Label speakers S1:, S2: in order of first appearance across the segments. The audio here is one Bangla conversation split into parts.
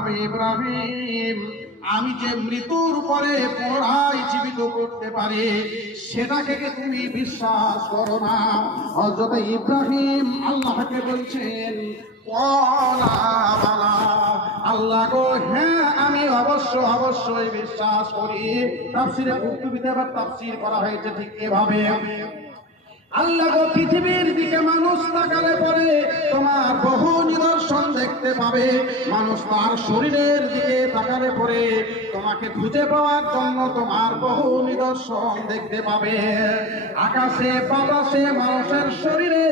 S1: হবে ইব্রাহিম। আমি যে মৃত্যুর পরে পুনরায় জীবিত করতে পারি, সেটাকে কি তুমি বিশ্বাস করো না? হযরত ইব্রাহিম আল্লাহকে বলছেন। আল্লাহ গো হ্যাঁ আমি অবশ্য অবশ্যই বিশ্বাস করি। তাফসিরে কুতুবিতে আবার তাফসির করা হয়েছে ঠিক এভাবে। আল্লাহ পৃথিবীর দিকে মানুষ তাকালে পরে তোমার বহু নিদর্শন দেখতে পাবে। মানুষ তার শরীরের দিকে তাকালে পরে তোমাকে খুঁজে পাওয়ার জন্য তোমার বহু নিদর্শন দেখতে পাবে। আকাশে, বাতাসে, মানুষের শরীরে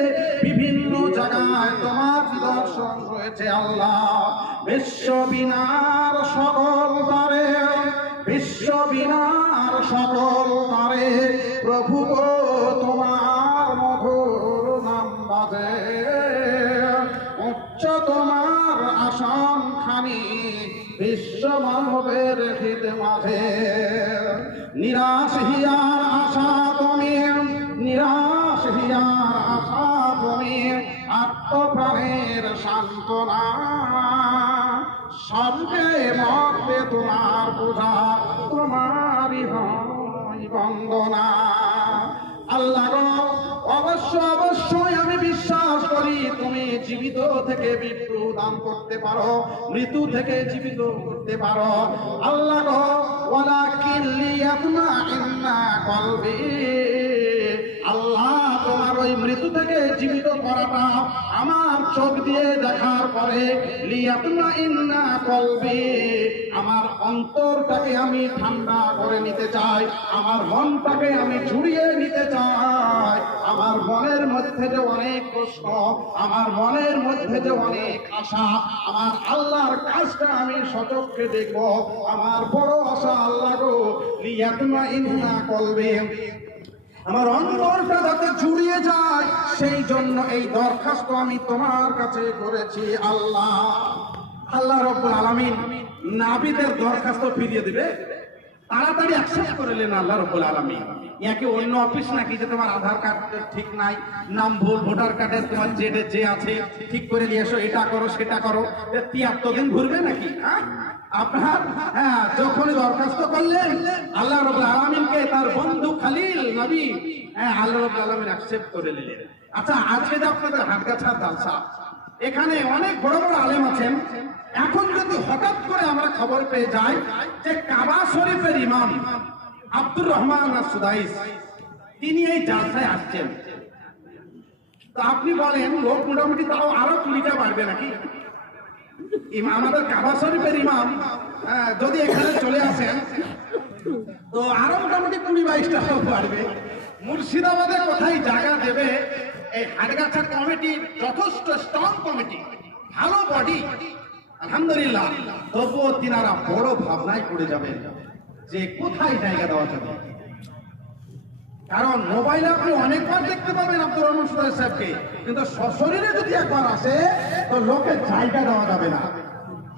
S1: বিভিন্ন জায়গায় তোমার নিদর্শন রয়েছে আল্লাহ। বিশ্ব বিনার সকল তারে, বিশ্ব বিনার সকল তারে, প্রভু নিরাশ হিয়ার আশা তুমি নিরাশ হিয়ার আশা তুমি আত্মপ্রাণের সান্ত্বনা। সর্বে মর্তে তোমার পূজা, তোমারই হয় বন্দনা। আল্লাহ অবশ্য অবশ্যই আমি বিশ্বাস করি তুমি জীবিত থেকে মৃত্যু দান করতে পারো, মৃত্যু থেকে জীবিত করতে পারো। আল্লাহ ওয়ালাকিন লিয়াতমাইন্না কলবি আল্লাহ তোমার ওই মৃত্যু থেকে জীবিত করাটা আমার চোখ দিয়ে দেখার পরে আমার অন্তরটাকে আমি ঠান্ডা করে নিতে চাই, আমার মনটাকে আমি ঝুড়িয়ে নিতে চাই। আমার মনের মধ্যে যে অনেক প্রশ্ন, আমার মনের মধ্যে যে অনেক আশা, আমার আল্লাহর কাজটা আমি সচক্ষে দেখব। আমার বড় আশা আল্লাহ গো লিয়াতমা ইন্না কলবি আমার অন্তরটা যাতে জুড়িয়ে যায়, সেই জন্য এই দরখাস্ত আমি তোমার কাছে করেছি, আল্লাহ। আল্লাহ রব্বুল আলামিন নাবিদের দরখাস্ত ফিরিয়ে দিবে। তাড়াতাড়ি অ্যাকসেপ্ট করে নেন আল্লাহ রব্বুল আলামিন। ইয়াকে অন্য অফিস নাকি যে তোমার আধার কার্ড ঠিক নাই, নাম ভুল ভোটার কার্ডের তোমার জেডে যে আছে, ঠিক করে নিয়ে এসো, এটা করো, সেটা করো। তিয়াত্তর দিন ঘুরবে নাকি? আপনার হ্যাঁ যখন দরখাস্ত করলেন, আল্লাহ রব আলমিনকে তার বন্ধু খালিল নবী হ্যাঁ আল্লাহ রব আলমিন অ্যাকসেপ্ট করে নিলেন। আচ্ছা আজকে যে আপনাদের হাটগাছা, দালসা, এখানে অনেক বড় বড় আলেম আছেন এখন যদি হঠাৎ করে আমরা খবর পেয়ে যাই যে কাবা শরীফের ইমাম আব্দুর রহমান তিনি এই জালসায় আসছেন। তো আপনি বলেন, লোক মোটামুটি তাও আরও কুড়িটা বাড়বে নাকি? আমাদের কাবা শরীফের ইমাম যদি এখানে চলে আসেন, তো আরও মোটামুটি কুড়ি বাইশটা বাড়বে। মুর্শিদাবাদে কোথায় জায়গা দেবে, এই হাটগাছা কমিটি, যথেষ্ট স্ট্রং কমিটি, ভালো বডি আলহামদুলিল্লাহ তবুও তিনারা বড় ভাবনায় পড়ে যাবেন যে কোথায় জায়গা দেওয়া যাবে। কারণ মোবাইলে আপনি অনেকবার দেখতে পাবেন আব্দুর রহমান সুদার সাহেবকে, কিন্তু সশরীরে যদি একবার আসে, তো লোকের জায়গা দেওয়া যাবে না।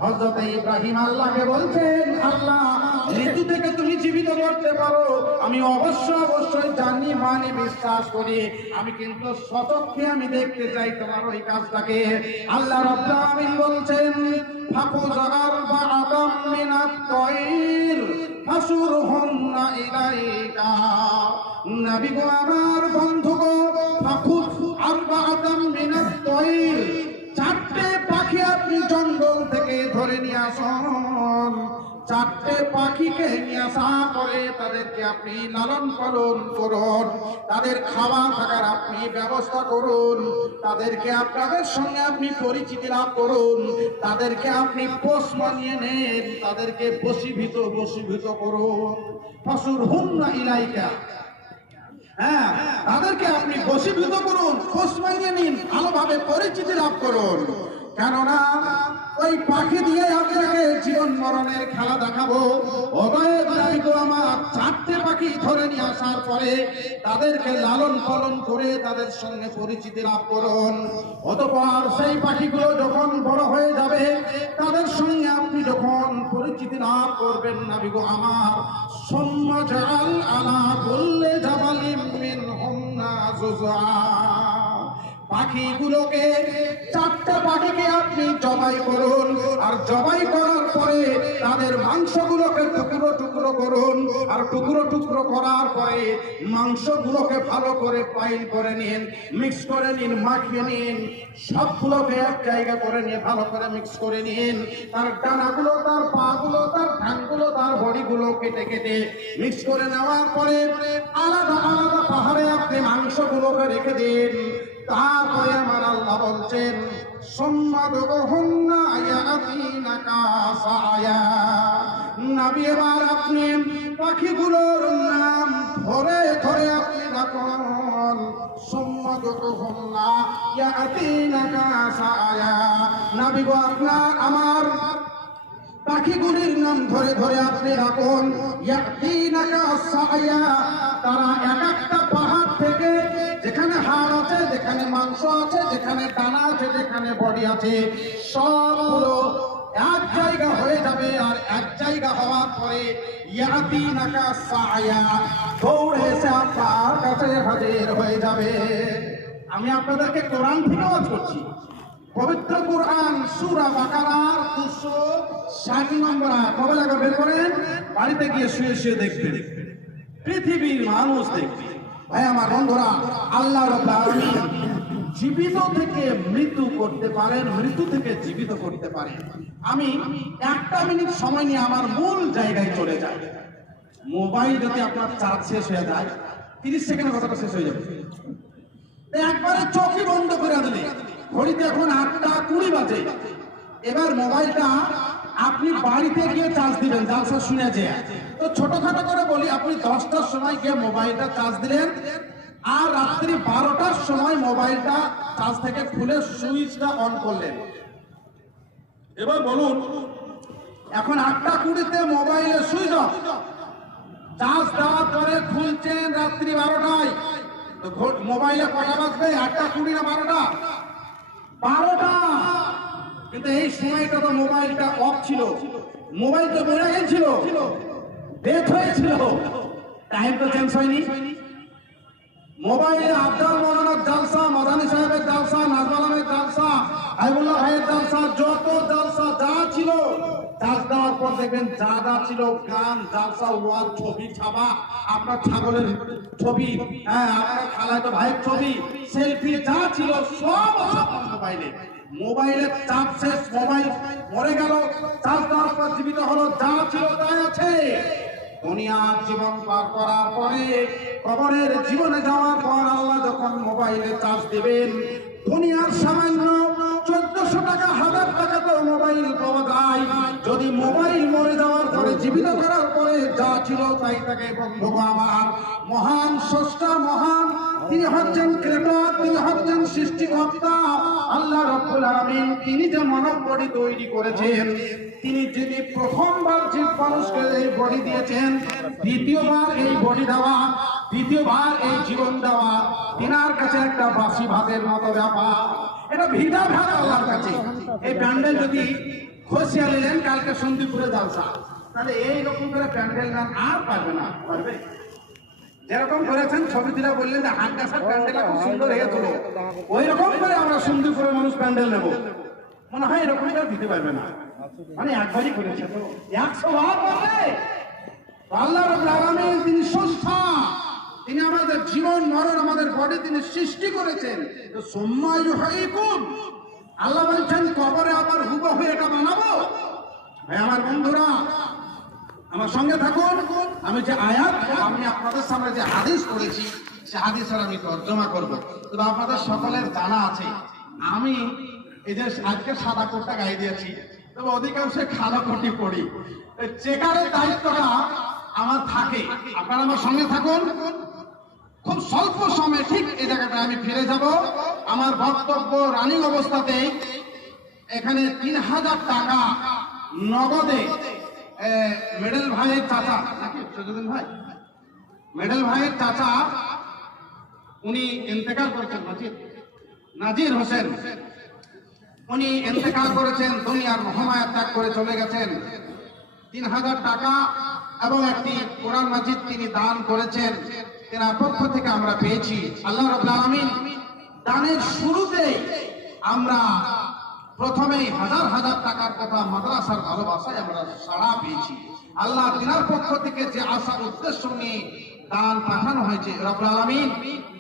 S1: হজরত ইব্রাহিম আল্লাহকে বলছেন, আল্লাহ মৃত্যু থেকে তুমি জীবিত করতে পারো। আমি অবশ্য অবশ্যই জানি, মানি, বিশ্বাস করি। আমি কিন্তু সচক্ষে আমি দেখতে চাই তোমার ওই কাজটাকে। আল্লাহ আলামিন বলছেন ফাকুজ আরবাআতাম মিনাত তাইর ফাসুরহুন্না ইলাইকা। নবী গো আমার বন্ধু গো ফাকুজ আরবাআতাম মিনাত তাইর চারটে পাখিকে নিয়ে আসা করে তাদেরকে আপনি লালন পালন করুন। তাদের খাওয়া থাকার আপনি ব্যবস্থা করুন। তাদেরকে আপনাদের সঙ্গে আপনি পরিচিতি লাভ করুন। তাদেরকে আপনি পোষ মানিয়ে নেন। তাদেরকে বসীভূত বসীভূত করুন। ফসুর হুন্না ইলাইকা। হ্যাঁ তাদেরকে আপনি বসীভূত করুন খোঁজ মাইনে নিন, ভালোভাবে পরিচিতি লাভ করুন। কেননা ওই পাখি দিয়ে আপনাকে জীবন মরণের খেলা দেখাবো। আমার চারটে পাখি ধরে নিয়ে আসার পরে তাদেরকে লালন পালন করে তাদের সঙ্গে পরিচিতি লাভ করুন। অতপর সেই পাখিগুলো যখন বড় হয়ে যাবে, তাদের সঙ্গে আপনি যখন পরিচিতি লাভ করবেন না বিগো আমার সম্মাজাল আলা বললে জাবালিম মিন হুন্না জুজা পাখিগুলোকে চারটা পাখিকে আপনি জবাই করুন। আর জবাই করার পরে তাদের মাংসগুলোকে টুকরো টুকরো করুন। আর টুকরো টুকরো করার পরে মাংসগুলোকে ভালো করে পাইল করে নিন মিক্স করে নিন, মাখিয়ে নিন। সবগুলোকে এক জায়গা করে নিয়ে ভালো করে মিক্স করে নিন। তার ডানাগুলো, তার পাগুলো, তার ধানগুলো তার বড়িগুলো কেটে কেটে মিক্স করে নেওয়ার পরে আলাদা আলাদা পাহাড়ে আপনি মাংসগুলোকে রেখে দিন। তারপরে আমার আল্লাহ বলছেন ইয়াতিনাকা সায়া। নবী, এবার আপনি পাখিগুলোর নাম ধরে ধরে আপনি রাখুন। সম্মাদহন্না ইয়াতিনাকা সায়া। নবী গো আপনার আমার পাখিগুলির নাম ধরে ধরে আপনি রাখুন। ইয়াতিনাকা সায়া। তারা এক একটা পাহাড় থেকে যেখানে হাড় আছে, যেখানে মাংস আছে, যেখানে ডানা আছে, যেখানে বডি আছে, সবগুলো এক জায়গা হয়ে যাবে আর এক জায়গা হওয়ার পরে ইয়াতিনাকা সায়া, দৌড়ে এসে হয়ে যাবে। আমি আপনাদেরকে কোরআন থেকে ওয়াজ করছি। পবিত্র কোরআন, সূরা বাকারার দুশো ষাট নম্বর কবে লাগা বের করেন, বাড়িতে গিয়ে শুয়ে শুয়ে দেখবেন। পৃথিবীর মানুষ দেখবে। ভাই, আমার বন্ধুরা, আল্লাহ জীবিত থেকে মৃত্যু করতে পারেন, মৃত্যু থেকে জীবিত করতে পারেন। আমি একটা মিনিট সময় নিয়ে আমার মূল জায়গায় চলে যাই। মোবাইল যদি আপনার চার্জ শেষ হয়ে যায়, তিরিশ সেকেন্ডে কথাটা শেষ হয়ে যাবে। একবারে চোখই বন্ধ করে দিলে ঘড়িতে এখন আটটা কুড়ি বাজে। এবার মোবাইলটা আপনি বাড়িতে গিয়ে চার্জ দিবেন জালসা শুনে যে। তো ছোটখাটো করে বলি, আপনি দশটার সময় গিয়ে মোবাইলটা চার্জ দিলেন, আর রাত্রি বারোটার সময় মোবাইলটা চার্জ থেকে খুলে সুইচটা অন করলেন। এবার বলুন, এখন আটটা কুড়িতে মোবাইলে সুইচ অফ চার্জ দেওয়ার পরে খুলছেন রাত্রি বারোটায়। মোবাইলে কটা বাজবে? আটটা কুড়ি না বারোটা? বারোটা। কিন্তু এই সময়টা তো মোবাইলটা অফ ছিল। মোবাইল তো বেড়ে গেছিল। ডেথ হয়েছিল। টাইম তো চেঞ্জ হয়নি। মোবাইলে আব্দাল মৌলানার জালসা, মদানি সাহেবের জালসা, নাজমাল আহমেদ জালসা হাইবুল্লাহ ভাইয়ের জালসা, যত জালসা যা ছিল চার্জ দেওয়ার পর দেখবেন যা যা ছিল, গান, জালসা, ওয়াল, ছবি, ছাপা, আপনার ছাগলের ছবি হ্যাঁ আপনার খালায় ভাইয়ের ছবি সেলফি যা ছিল, সব আপনার মোবাইলে মোবাইলের চাপ শেষ মোবাইল মরে গেল চার্জ দেওয়ার পর জীবিত হলো, যা ছিল তাই আছে। দুনিয়ার জীবন পার করার পরে কবরের জীবনে যাওয়ার পর আল্লাহ যখন মোবাইলে চার্জ দেবেন, দুনিয়ার সামান্য চোদ্দশো টাকা, হাজার টাকা তো মোবাইল পাওয়া যায়। যদি মোবাইল মরে যাওয়ার পরে জীবিত করার পরে যা ছিল তাই তাকে বন্ধু আমার মহান স্রষ্টা, মহান তিনি হচ্ছেন ক্রেতা তিনি হচ্ছেন সৃষ্টিকর্তা। আল্লাহ রব্বুল আলামিন তিনি যে মানব বডি তৈরি করেছেন, তিনি যিনি প্রথমবার জীব মানুষকে এই বডি দিয়েছেন, দ্বিতীয়বার এই বডি দেওয়া দ্বিতীয়বার এই জীবন দেওয়া, তিনার কাছে একটা বাসি ভাতের মতো ব্যাপার। এটা ভিড়া ভাত আল্লাহর কাছে। এই প্যান্ডেল যদি খসিয়া নিলেন, কালকে সন্দীপুরে জালসা তাহলে এইরকম করে প্যান্ডেল গান আর পারবে না। পারবে? যেরকম করেছেন দিলা বললেন যে হাত গাছার প্যান্ডেল খুব সুন্দর হয়ে তোলো ওই রকম করে আমরা সুন্দরপুরের মানুষ প্যান্ডেল নেব। মনে হয় এরকম করে দিতে পারবে না। মানে একবারই করেছে তো। একশো বার পারবে আল্লাহ আলামিন তিনি স্রষ্টা তিনি আমাদের জীবন, মরণ আমাদের বডি তিনি সৃষ্টি করেছেন। তো হাইকুম আল্লাহ বলছেন, কবরে আবার হুবহু এটা বানাবো? ভাই, আমার বন্ধুরা আমার সঙ্গে থাকুন। আমি যে আয়াত, আমি আপনাদের সামনে যে হাদিস করেছি, সে হাদিসের আমি তর্জমা করব। তবে আপনাদের সকলের জানা আছে, আমি এই যে আজকে সাদা কোটটা গাই দিয়েছি, তবে অধিকাংশে খাদা কোটি পড়ি চেকারের দায়িত্বটা আমার থাকে। আপনারা আমার সঙ্গে থাকুন। খুব স্বল্প সময়ে ঠিক এই জায়গাটায় আমি ফিরে যাব। আমার বক্তব্য রানিং অবস্থাতেই এখানে তিন হাজার টাকা নগদে মেডেল ভাইয়ের চাচা, নাকি সজুদ্দিন ভাই? মেডেল ভাইয়ের চাচা, উনি ইন্তেকাল করেছেন, নাজির। নাজির হোসেন, উনি ইন্তেকাল করেছেন, দুনিয়ার মহামায়া ত্যাগ করে চলে গেছেন। তিন হাজার টাকা এবং একটি কোরআন মাজিদ তিনি দান করেছেন। তেনার পক্ষ থেকে আমরা পেয়েছি। আল্লাহ আলামিন দানের শুরুতেই আমরা প্রথমেই হাজার হাজার টাকার কথা মাদ্রাসার ভালোবাসায় আমরা সাড়া পেয়েছি। আল্লাহ তিনার পক্ষ থেকে যে আশা, উদ্দেশ্য নিয়ে দান পাঠানো হয়েছে, রব্বুল আলামিন,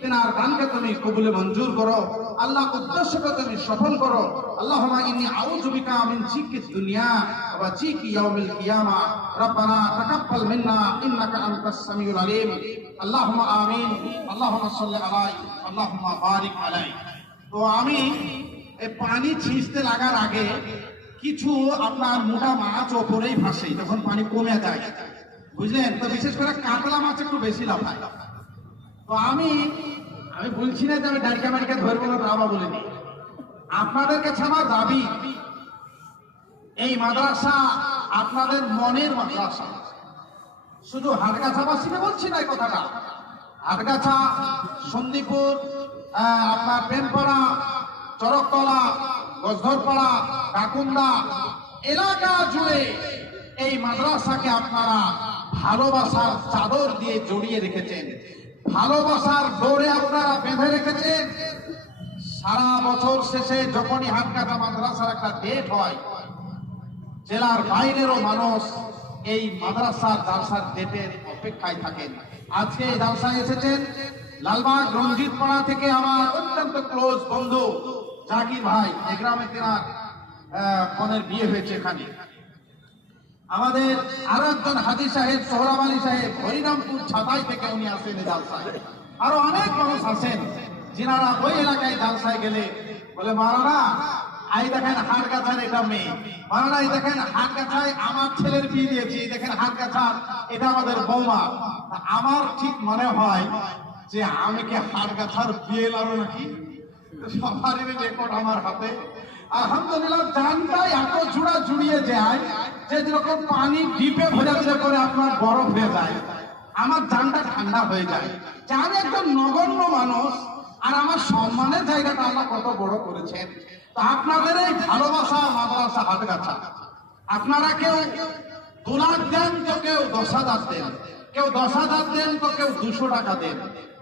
S1: তিনার দানকে তুমি কবুলে মঞ্জুর করো। আল্লাহ উদ্দেশ্যকে তুমি সফল করো। আল্লাহ ইন্নী আউযু বিকা মিন চিকিদ দুনিয়া ওয়া চিকি ইয়াউমিল কিয়ামা। রব্বানা তাকাব্বাল মিন্না, ইন্নাকা আনতাস সামিউল আলিম। আল্লাহুম্মা আমিন। আল্লাহুম্মা সাল্লি আলাই আল্লাহুম্মা বারিক আলাই তো আমি পানি ছিঁচতে লাগার আগে কিছু আপনার মোটা মাছ ওপরেই ভাসে যখন পানি কমে যায়। বুঝলেন? তো বিশেষ করে কাতলা মাছ একটু বেশি লাফায়। তো আমি আমি বলছি না যে আমি ডারিকা মারিকা ধরবো না বাবা বলিনি। আপনাদের কাছে আমার দাবি, এই মাদ্রাসা আপনাদের মনের মাদ্রাসা। শুধু হাটগাছাবাসীকে বলছি না এই কথাটা। হাটগাছা, সন্দীপুর আপনার পেনপাড়া চরকতলা, গজধরপাড়া কাকুন্দা এলাকা জুড়ে এই মাদ্রাসাকে আপনারা ভালোবাসার চাদর দিয়ে জড়িয়ে রেখেছেন। ভালোবাসার ডোরে আপনারা বেঁধে রেখেছেন। সারা বছর শেষে যখনই হাটকাটা মাদ্রাসার একটা ডেট হয়, জেলার বাইরেরও মানুষ এই মাদ্রাসার জালসার ডেটের অপেক্ষায় থাকেন। আজকে এই জালসায় এসেছেন লালবাগ রঞ্জিত পাড়া থেকে আমার অত্যন্ত ক্লোজ বন্ধু জাকির ভাই, এ গ্রামে তেনার বোনের বিয়ে হয়েছে এখানে। আমাদের আরও একজন হাজি সাহেব, সোহরাব আলী সাহেব, হরিরামপুর ছাতাই থেকে উনি আসেন জালসায়। আরও অনেক মানুষ আছেন, যিনারা ওই এলাকায় জালসায় গেলে বলে, মারানা আই দেখেন হাট গাছার এটা মেয়ে। মারানা দেখেন হাট গাছায় আমার ছেলের বিয়ে দিয়েছি দেখেন হাট গাছার এটা আমাদের বৌমা। আমার ঠিক মনে হয় যে আমি কি হাট গাছার বিয়ে লারো নাকি? আমার হাতে। আলহামদুলিল্লাহ জানটাই এত জুড়া জুড়িয়ে যায় যে যেরকম পানি ডিপে ভেজা দিলে করে আপনার বরফ হয়ে যায়। আমার জানটা ঠান্ডা হয়ে যায়। যে আমি একজন নগণ্য মানুষ আর আমার সম্মানের জায়গাটা আল্লাহ কত বড় করেছেন। তা আপনাদের এই ভালোবাসা, মাদ্রাসা হাটগাছা। আপনারা কেউ দু লাখ দেন, তো কেউ দশ হাজার দেন। কেউ দশ হাজার দেন, তো কেউ দুশো টাকা দেন।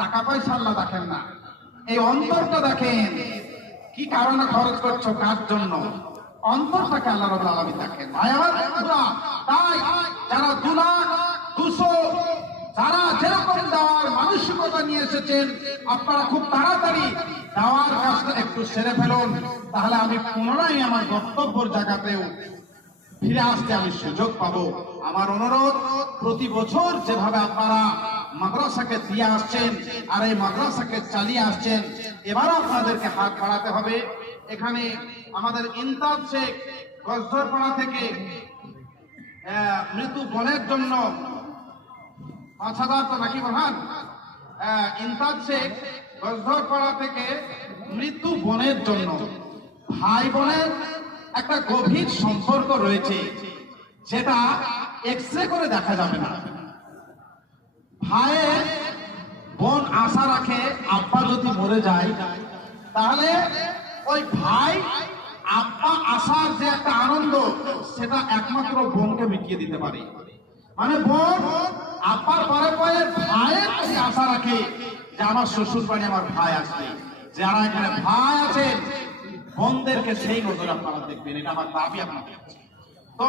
S1: টাকা পয়সা আল্লাহ দেখেন না। এই অন্তরটা দেখেন, কি কারণে খরচ করছ, কার জন্য? অন্তরটাকে আল্লাহ রবুল আলমী দেখেন। তাই যারা দু লাখ দুশো, যারা যেরকম দেওয়ার মানসিকতা নিয়ে এসেছেন, আপনারা খুব তাড়াতাড়ি দেওয়ার কাজটা একটু সেরে ফেলুন। তাহলে আমি পুনরায় আমার বক্তব্যের জায়গাতেও ফিরে আসতে আমি সুযোগ পাবো। আমার অনুরোধ, প্রতি বছর যেভাবে আপনারা মাদ্রাসাকে দিয়ে আসছেন আর এই মাদ্রাসাকে চালিয়ে আসছেন। এবার আপনাদেরকে হাত বাড়াতে হবে। এখানে আমাদের ইনতাজ শেখ গজধরপাড়া থেকে মৃত্যু বনের জন্য পাঁচ হাজার তো নাকি বলহান ইনতাজ শেখ গজধরপাড়া থেকে মৃত্যু বনের জন্য ভাই বোনের একটা গভীর সম্পর্ক রয়েছে, যেটা এক্স করে দেখা যাবে না। ভাইয়ের বোন আশা রাখে, আব্বা যদি মরে যায়, তাহলে ওই ভাই, আব্বা আসার যে একটা আনন্দ, সেটা একমাত্র বোনকে মিটিয়ে দিতে পারে। মানে বোন, আব্বার পরে পরে ভাইয়ের কাছে আশা রাখে যে আমার শ্বশুর বাড়ি আমার ভাই আসবে। যারা এখানে ভাই আছে, বোনদেরকে সেই নজর আপনারা দেখবেন, এটা আমার দাবি আপনাদের। তো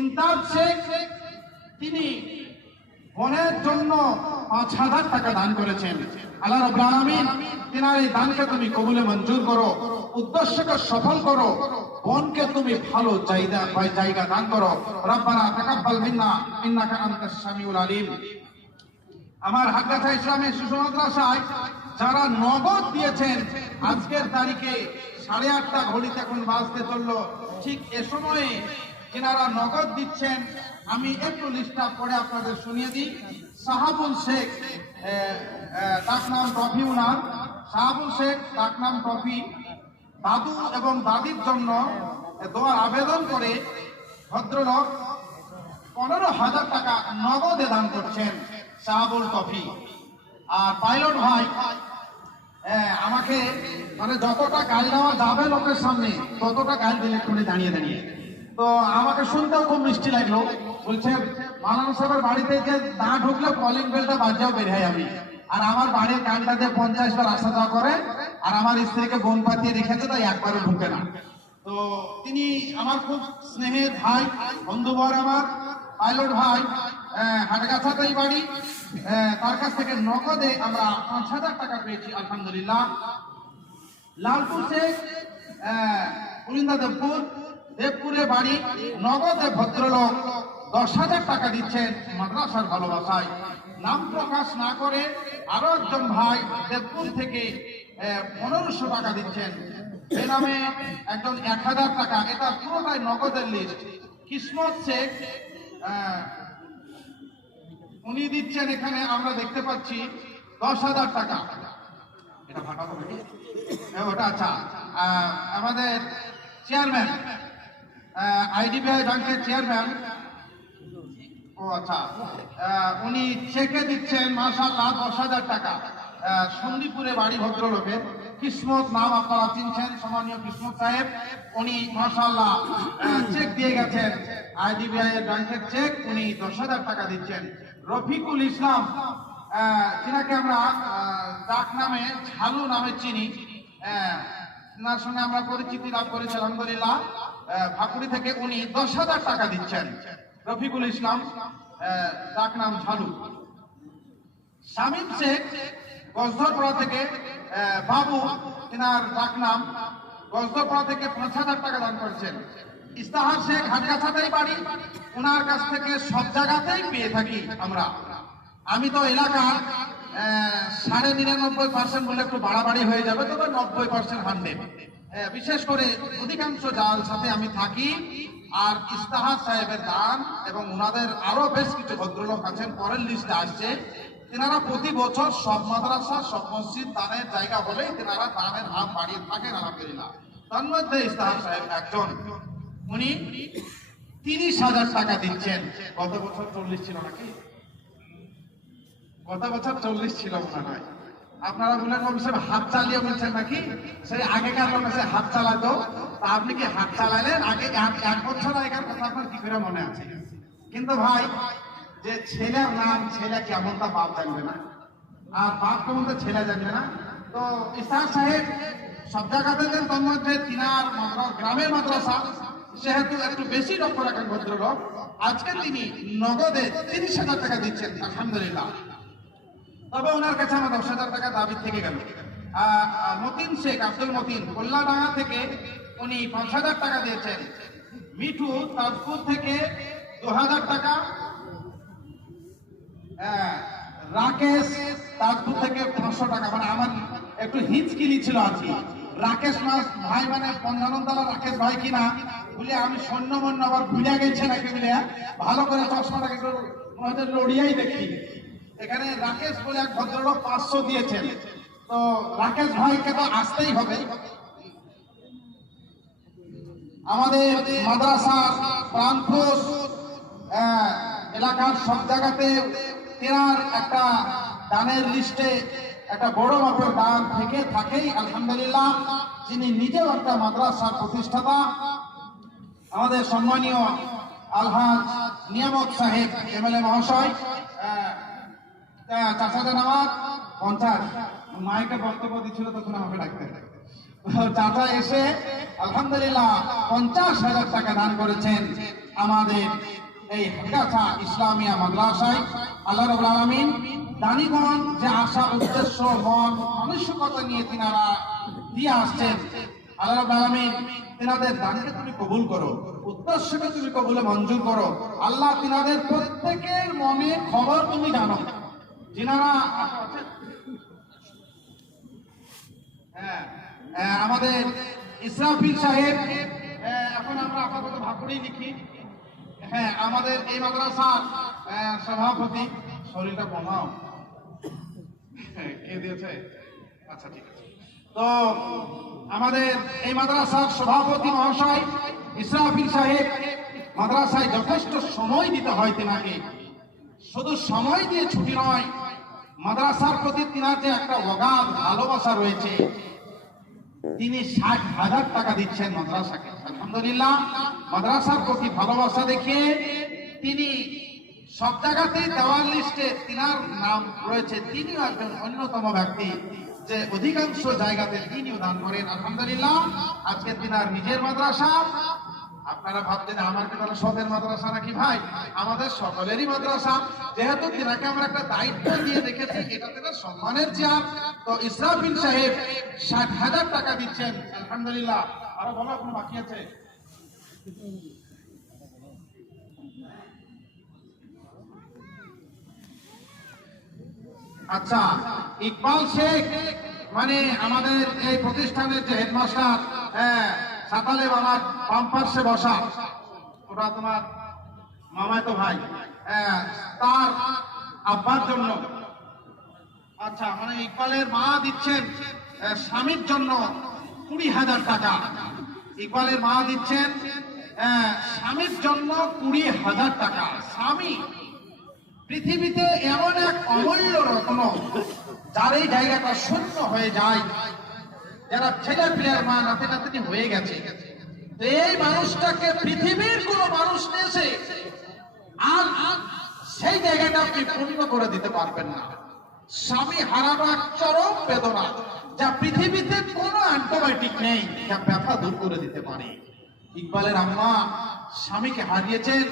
S1: ইন্তাজ শেখ, তিনি বনের জন্য পাঁচ হাজার টাকা দান করেছেন। আল্লাহ রব্বুল আলামিন এই দানকে তুমি কবুলে মঞ্জুর করো, উদ্দেশ্যকে সফল করো, বনকে তুমি ভালো জায়গা জায়গা দান করো। রব্বানা তাকাব্বাল মিন্না, ইন্নাকা আনতাস সামিউল আলিম। আমার হাকাথা ইসলামের শিশু মাদ্রাসায় যারা নগদ দিয়েছেন, আজকের তারিখে সাড়ে আটটা ঘড়িতে এখন বাজতে চলল। ঠিক এ সময়ে যেনারা নগদ দিচ্ছেন। আমি একটু লিস্টটা পড়ে আপনাদের শুনিয়ে দিই। সাহাবুল শেখ আহ, ডাকনাম ট্রফি উনার। সাহাবুল শেখ ডাকনাম ট্রফি দাদু এবং দাদির জন্য দোয়ার আবেদন করে ভদ্রলোক পনেরো হাজার টাকা নগদে দান করছেন শাহাবুল কফি আর পাইলট ভাই আমাকে মানে যতটা গাল দেওয়া যাবে লোকের সামনে ততটা গাল দিলে করে দাঁড়িয়ে দাঁড়িয়ে। তো আমাকে শুনতেও খুব মিষ্টি লাগল। বলছে, মালানা সাহেবের বাড়িতে যে না ঢুকলে কলিং বেলটা বাজাও বের হয় আমি। আর আমার বাড়ির কানটাতে পঞ্চাশ বার আসা যাওয়া করে, আর আমার স্ত্রীকে বোন পাতিয়ে রেখেছে, তাই একবারও ঢুকে না। তো তিনি আমার খুব স্নেহের ভাই বন্ধুবর আমার পাইলট ভাই হাটগাছাতেই বাড়ি তার কাছ থেকে নগদে আমরা পাঁচ হাজার টাকা পেয়েছি, আলহামদুলিল্লাহ। লালপুর শেখ পুলিন্দা দেবপুর দেবপুরে বাড়ি নগদে ভদ্রলোক দশ হাজার টাকা দিচ্ছেন মাদ্রাসার ভালোবাসায়। নাম প্রকাশ না করে আরও একজন ভাই দেবপুর থেকে পনেরোশো টাকা দিচ্ছেন। এ নামে একজন এক হাজার টাকা। এটা পুরোটাই নগদের লিস্ট কিসমত শেখ উনি দিচ্ছেন এখানে, আমরা দেখতে পাচ্ছি, দশ হাজার টাকা। এটা ওটা আচ্ছা। আমাদের চেয়ারম্যান আইডিবিআই ব্যাংকের চেয়ারম্যান। ও আচ্ছা। উনি চেকে দিচ্ছেন মাসাল্লাহ দশ হাজার টাকা। সন্দীপুরে বাড়ি ভদ্রলোকের কিসমত নাম আপনারা চিনছেন, সম্মানীয় কিসমত সাহেব। উনি মাসাল্লাহ চেক দিয়ে গেছেন। আইডিবিআই ব্যাংকের চেক, উনি দশ হাজার টাকা দিচ্ছেন। রফিকুল ইসলাম যিনাকে আমরা ডাক নামে, ঝালু নামে চিনি সঙ্গে আমরা পরিচিতি লাভ করেছি, আলহামদুলিল্লাহ। ভাকুড়ি থেকে উনি দশ হাজার টাকা দিচ্ছেন। রফিকুল ইসলাম ডাক নাম ঝালু। শামীম শেখ, গজধরপাড়া থেকে বাবু তিনার ডাক নাম। গজধরপাড়া থেকে পাঁচ হাজার টাকা দান করেছেন। ইস্তাহার শেখ হাটগাছাতেই বাড়ি ওনার কাছ থেকে সব জায়গাতেই পেয়ে থাকি আমরা। আমি তো এলাকার সাড়ে নিরানব্বই পার্সেন্ট বলে একটু বাড়াবাড়ি হয়ে যাবে, তবে নব্বই পার্সেন্ট হান্ড্রেড বিশেষ করে অধিকাংশ জাল সাথে আমি থাকি, আর ইস্তাহার সাহেবের দান এবং ওনাদের আরও বেশ কিছু ভদ্রলোক আছেন, পরের লিস্টে আসছে। তেনারা প্রতি বছর সব মাদ্রাসা, সব মসজিদ দানের জায়গা হলে তেনারা দানের হাত বাড়িয়ে থাকেন, আলহামদুলিল্লাহ। তার মধ্যে ইস্তাহার সাহেব একজন। উনি তিরিশ হাজার টাকা দিচ্ছেন। গত বছর চল্লিশ ছিল নাকি? গত বছর চল্লিশ ছিল মনে হয়। আপনারা বলেন অবশ্যই হাত চালিয়ে বলছেন নাকি? সেই আগেকার লোক হাত চালাতো। আপনি কি হাত চালালেন? আগে এক- বছর আগেকার কথা আপনার কি করে মনে আছে? কিন্তু ভাই, যে ছেলের নাম ছেলে কেমন তা বাপ জানবে না? আর বাপ কেমন তো ছেলে জানবে না? তো ইসার সাহেব সব জায়গাতে তার মধ্যে তিনার গ্রামের মাদ্রাসা, সেহেতু একটু বেশি লক্ষ্য রাখেন ভদ্রলোক। আজকে তিনি নগদে তিরিশ হাজার টাকা দিচ্ছেন, আলহামদুলিল্লাহ। তবে ওনার কাছে আমার দশ হাজার টাকা দাবি থেকে গেল। মতিন শেখ আব্দুল মতিন কল্যাণাঙ্গা থেকে উনি পাঁচ হাজার টাকা দিয়েছেন। মিঠু তাজপুর থেকে দু হাজার টাকা। হ্যাঁ, রাকেশ তাজপুর থেকে পাঁচশো টাকা। মানে আমার একটু হিচকিলি ছিল আর কি। রাকেশ মাস ভাই মানে পঞ্চানতলা রাকেশ ভাই কিনা বলে আমি সৈন্য মন্য আবার ভুলে গেছে নাকি বলে ভালো করে চশমাটাকে লড়িয়াই দেখি। এখানে রাকেশ বলে এক ভদ্রলোক পাঁচশো দিয়েছেন। তো রাকেশ ভাইকে তো আসতেই হবে। আমাদের মাদ্রাসার প্রাণপোষ এলাকার সব জায়গাতে তেনার একটা দানের লিস্টে একটা বড় মাপের দান থেকে থাকেই আলহামদুলিল্লাহ। যিনি নিজেও একটা মাদ্রাসার প্রতিষ্ঠাতা আমাদের সম্মানীয় আলহাজ নিয়ামত সাহেব এমএলএ মহাশয় আহ, আহ, আমার পঞ্চাশ। মাইকে বক্তব্য দিচ্ছিল তখন আমাকে ডাকতে। চাচা এসে, আলহামদুলিল্লাহ, পঞ্চাশ হাজার টাকা দান করেছেন আমাদের এই ইসলামিয়া মাদ্রাসায়। আল্লাহ রবুল আলমিন যে আশা, উদ্দেশ্য, মন, মানসিকতা নিয়ে তিনারা দিয়ে আসছেন। আল্লাহ রবুল আলমিন তিনাদের দানকে তুমি কবুল করো, উদ্দেশ্যকে তুমি কবুলে মঞ্জুর করো। আল্লাহ তিনাদের প্রত্যেকের মনে খবর তুমি জানো। যিনারা হ্যাঁ, আহ, আমাদের ইসরাফিল সাহেব আহ, এখন আমরা আপাতত ভাকুড়েই লিখি। হ্যাঁ আমাদের এই মাদ্রাসার সভাপতি শরীরটা হ্যাঁ, কে দিয়েছে? আচ্ছা ঠিক আছে। তো আমাদের এই মাদ্রাসার সভাপতি মহাশয় ইসরাফিল সাহেব মাদ্রাসায় যথেষ্ট সময় দিতে হয় তেনাকে। শুধু সময় দিয়ে ছুটি নয় মাদ্রাসার প্রতি তিনার যে একটা অগাধ ভালোবাসা রয়েছে, তিনি ষাট হাজার টাকা দিচ্ছেন মাদ্রাসাকে। আলহামদুলিল্লাহ, মাদ্রাসার প্রতি ভালোবাসা দেখিয়ে তিনি সব জায়গাতেই দেওয়ার লিস্টে তিনার নাম রয়েছে। তিনিও একজন অন্যতম ব্যক্তি যে অধিকাংশ জায়গাতে তিনিও দান করেন। আলহামদুলিল্লাহ, আজকে তিনার নিজের মাদ্রাসা আপনারা ভাবছেন আমার কি তাহলে সদের মাদ্রাসা নাকি ভাই? আমাদের সকলেরই মাদ্রাসা। যেহেতু তিনাকে আমরা একটা দায়িত্ব দিয়ে রেখেছি এটা তিনার সম্মানের চেয়ার তো ইসরাফিল সাহেব ষাট হাজার টাকা দিচ্ছেন। আলহামদুলিল্লাহ। আরও বলো, কোনো বাকি আছে? আচ্ছা ইকবাল শেখ মানে আমাদের এই প্রতিষ্ঠানের যে হেডমাস্টার হ্যাঁ সাতালে বাবার পাম্পার্সে বসা। ওটা তোমার মামাই তো ভাই। হ্যাঁ তার আব্বার জন্য। আচ্ছা মানে ইকবালের মা দিচ্ছেন স্বামীর জন্য কুড়ি হাজার টাকা। ইকবালের মা দিচ্ছেন স্বামীর জন্য কুড়ি হাজার টাকা। স্বামী, পৃথিবীতে এমন এক অমূল্য রত্ন, যার এই জায়গাটা শূন্য হয়ে যায়। যারা ছেলে প্লেয়ার মা নাতি নাতিনি হয়ে গেছে। এই মানুষটাকে পৃথিবীর কোন মানুষ এসে আর সেই জায়গাটা আপনি পূর্ণ করে দিতে পারবেন না। স্বামী হারানো এক চরম বেদনা, যা পৃথিবীতে কোনো অ্যান্টিবায়োটিক নেই, যা ব্যথা দূর করে দিতে পারে। ইকবালের আম্মা স্বামীকে হারিয়েছেন,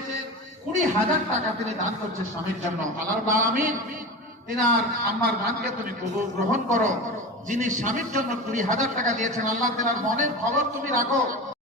S1: কুড়ি হাজার টাকা তিনি দান করছে স্বামীর জন্য। আল্লাহ আমিন। তিনার আমার দানকে তুমি গ্রহণ করো। যিনি স্বামীর জন্য কুড়ি হাজার টাকা দিয়েছেন, আল্লাহ তিনার মনের খবর তুমি রাখো।